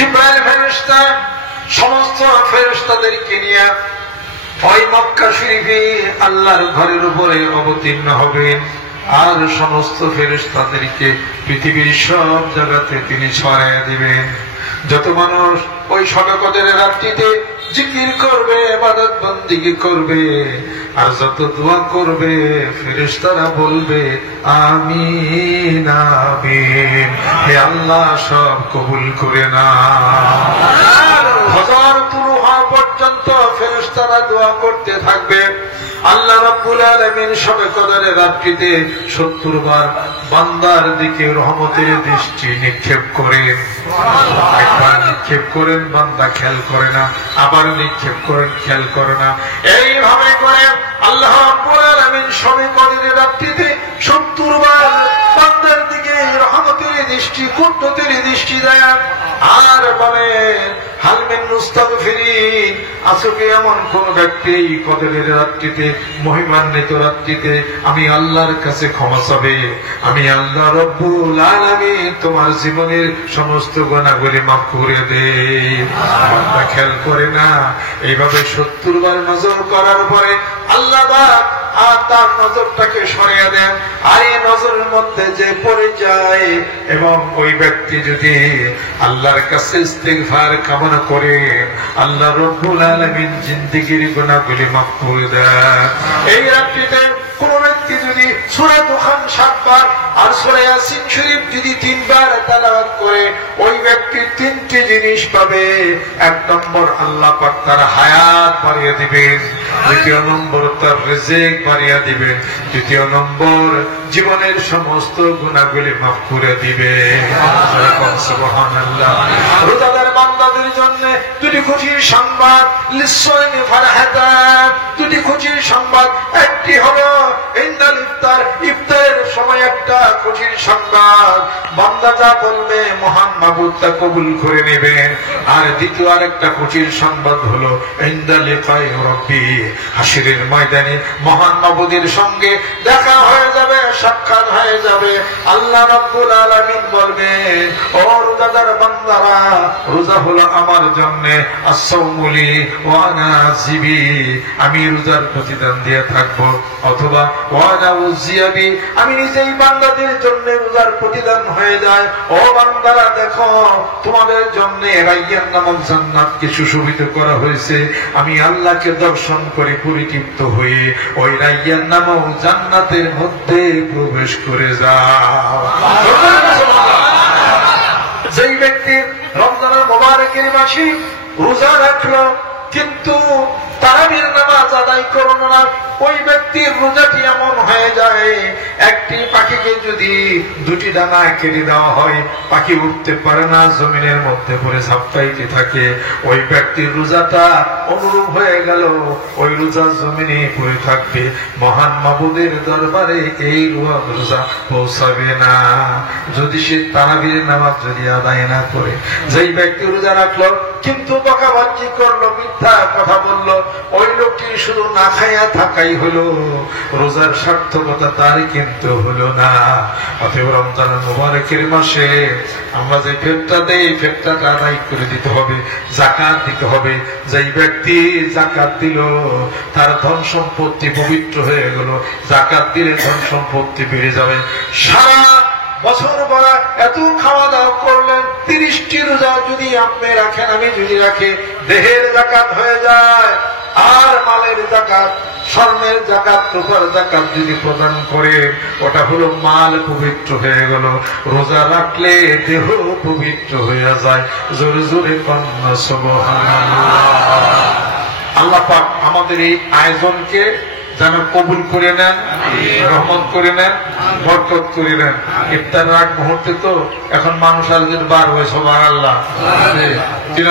জিবরাইল ফেরেশতা সমস্ত ফেরেশতাদেরকে নিয়ে ওই মক্কা শরীফে আল্লাহর ঘরের উপরে অবতীর্ণ হবেন, আর সমস্ত ফেরেশতাদেরকে পৃথিবীর সব জায়গাতে তিনি ছড়াইয়া দিবেন। যত মানুষ ওই শবে কদরের রাত্রিতে জিকির করবে, ইবাদত বন্দেগী করবে, আর যত দোয়া করবে, ফেরেশতারা বলবে আমিন আমিন, হে আল্লাহ সব কবুল করে নাও। হাজার তুলু হওয়া পর্যন্ত ফেরেশতারা দোয়া করতে থাকবে। আল্লাহ রাব্বুল আলামিন শবে কদরের রাত্রিতে 70 বার বান্দার দিকে রহমতের দৃষ্টি নিক্ষেপ করেন। একবার নিক্ষেপ করেন, বান্দা খেয়াল করে না, আবার নিক্ষেপ করেন, খেয়াল করে না। এইভাবে করে আল্লাহ রাব্বুল আলামিন শবে কদরের রাত্রিতে 70 বার বান্দার দিকে রহমতের দৃষ্টি, কুদরতের দৃষ্টি দেয়, আর বলেন হাল মিন মুস্তাগফিরিন, আজকে এমন কোন ব্যক্তি কদরের রাত্রিতে, মহিমান্বিত রাত্রিতে আমি আল্লাহর কাছে ক্ষমা চাবে, আমি আল্লাহ রব্বুল আলামিন তোমার জীবনের সমস্ত গুনাহগুলি মাফ করে দেই। বান্দা খেয়াল করে না। এইভাবে 70 বার নজর করার পরে আল্লাহ আর তার নজরটাকে সরিয়ে দেন, আর এই নজরের মধ্যে যে পড়ে যায় এবং ওই ব্যক্তি যদি আল্লাহর কাছে ইস্তিগফার কামনা করে, আল্লাহ রব্বুল আলামিন জিন্দেগীর গুনাহগুলি মাফ করে দেন। এই রাত্রিতে কোন ব্যক্তি যদি সূরা দুখান 7 বার আর সূরা ইয়াসিন শরীফ যদি 3 বার তেলাওয়াত করে, ওই ব্যক্তি 3টি জিনিস পাবে। 1 নম্বর আল্লাহ পাক তার হায়াত বাড়িয়ে দিবেন, 2 নম্বর তার রিজিক বাড়িয়ে দিবেন, 3 নম্বর জীবনের সমস্ত গুনাহগুলি মাফ করে দিবেন। সুবহানাল্লাহ। রোজাদার বান্দাদের জন্য 2টি খুশির সংবাদ, লিসাইনি ফারহাতান, 2টি খুশির সংবাদ। একটি হলো ইন্দাল ইফতার, ইফতারের সময় একটা খুশির সংবাদ, বান্দা যা বলবে মহান মাবুদ তা কবুল করে নেবেন। আর দ্বিতীয় আরেকটা খুশির সংবাদ হলো ইন্দাল লিকাই রাব্বি, হাসরের ময়দানে মহান মাবুদের সঙ্গে দেখা হয়ে যাবে, সাক্ষাৎ হয়ে যাবে। আল্লাহ রাব্বুল আলামিন বলবে, ও রোজাদার বান্দারা, রোজা হলো আমার জন্য, as-সাওমুলি ওয়া আনা আজিবি, আমি রোজার প্রতিদান দিয়ে থাকবো, অথবা ওয়া আনা উজিয়াবি, আমি নিজেই বান্দাদের জন্য রোজার প্রতিদান হয়ে যায়। ও বান্দারা দেখো, তোমাদের জন্য রাইয়ান নামক জান্নাতকে সুশোভিত করা হয়েছে, আমি আল্লাহকে দর্শন করে পরিতৃপ্ত হয়ে ওই রাইয়ান নামক জান্নাতের মধ্যে প্রবেশ করে যাও। যেই ব্যক্তি রমজানের মোবারকের মাসে রোজা রাখলো কিন্তু তারাবির নামাজ আদায় করলো না, ওই ব্যক্তির রোজাটি এমন হয়ে যায়, একটি পাখিকে যদি 2টি ডানা কেটে দেওয়া হয়, পাখি উঠতে পারে না, জমিনের মধ্যে পড়ে ঝাপটাইতে থাকে। ওই ব্যক্তির রোজাটা অনুরূপ হয়ে গেল, ওই রোজা জমিনে পড়ে থাকবে, মহান মাবুদের দরবারে এই রোজা পৌঁছাবে না, যদি সে তারাবির নামাজ যদি আদায় না করে। যেই ব্যক্তি রোজা রাখলো কিন্তু বকাবাজি করলো, মিথ্যা কথা বললো, ওই লোকটি শুধু না খাইয়া থাকাই হলো, রোজার সার্থকতা তার কিন্তু হলো না। অতএব রমজানের মুবারকের মাসে আমরা যে ফেরটা দেই, ফেরটাটা আদায় করে দিতে হবে, যাকাত দিতে হবে। যেই ব্যক্তি যাকাত দিল তার ধন সম্পত্তি পবিত্র হয়ে গেল, যাকাত দিলে ধন সম্পত্তি বেড়ে যাবে। সারা বছর ভরা এত খাওয়া দাওয়া করলেন, 30টি রোজা যদি আপনি রাখেন, আমি যদি রাখি, দেহের যাকাত হয়ে যায়। আর মালের যাকাত, স্বর্ণের যাকাত, রূপার যাকাত যদি প্রদান করে, ওটা হলো মাল পবিত্র হয়ে গেল। রোজা রাখলে দেহ পবিত্র হয়ে যায়। জোরে জোরে কন্যা সুবহানাল্লাহ। আল্লাহ পাক আমাদের এই আয়োজনকে যেন কবুল করে নেন, রহমত করে নেন, বরকত করে নেন। ইফতারের আগ মুহূর্তে তো এখন মানুষ আজকের বার হয়ে সুবহানাল্লাহ।